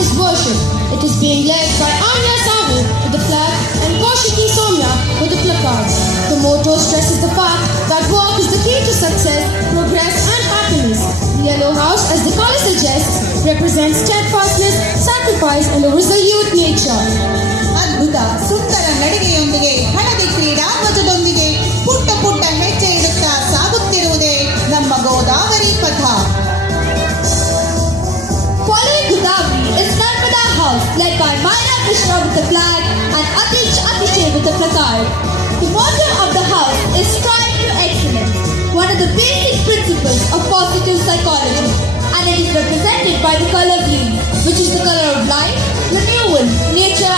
is worship. It is being led by Anya Sahu with the flag and Kaushiki Somya with the placard. The motto stresses the fact that work is the key to success, progress and happiness. The yellow house, as the color suggests, represents steadfastness, sacrifice and a resolute nature. ಅದ್ಭುತ ಸುಂದರ ನಡಿಗೆಯೊಂದಿಗೆ ಹಳದಿ ಕ್ರೀಡಾ ಧ್ವಜದೊಂದಿಗೆ ಪುಟ್ಟ ಪುಟ್ಟ ಹೆಜ್ಜೆ ಇಡುತ್ತಾ ಸಾಗುತ್ತಿರುವುದೇ ನಮ್ಮ ಗೋದಾವರಿ ಪಥ. Following Godavari is Narmada House, led by Mayra Krishna with the flag and Atish Atishay with the placard. The motto of the house is strive to excellence, one of the basic principles of positive psychology, and it is represented by the color green, which is the color of life, renewal, nature